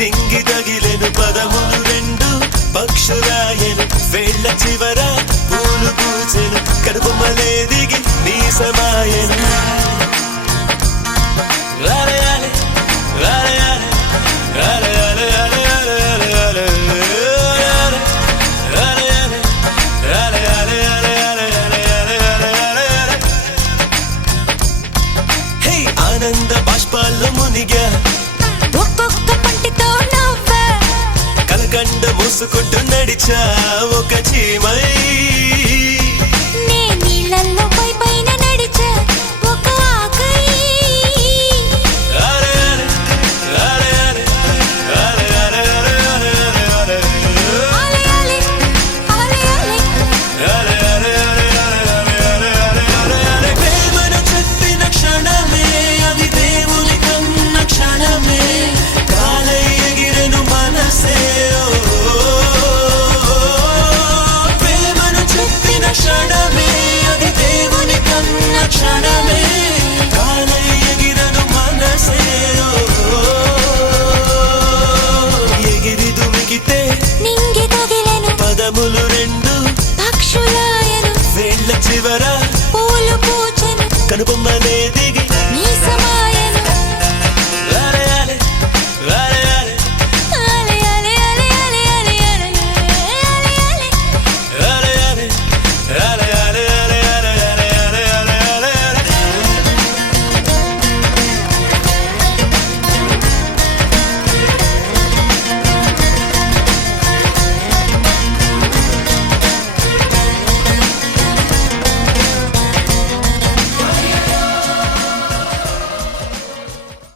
నింగి తగిలెను పదములు రెండు పక్షురాయను వేళ్ళ చివర పూలు పూచెను కడుపు మలే దిగి నీ సమాయను ఆనంద బాష్పాల్లో మునిగా ఒక్కొక్క పంటితో నవ్వా కలకండ మూసుకుంటూ నడిచావు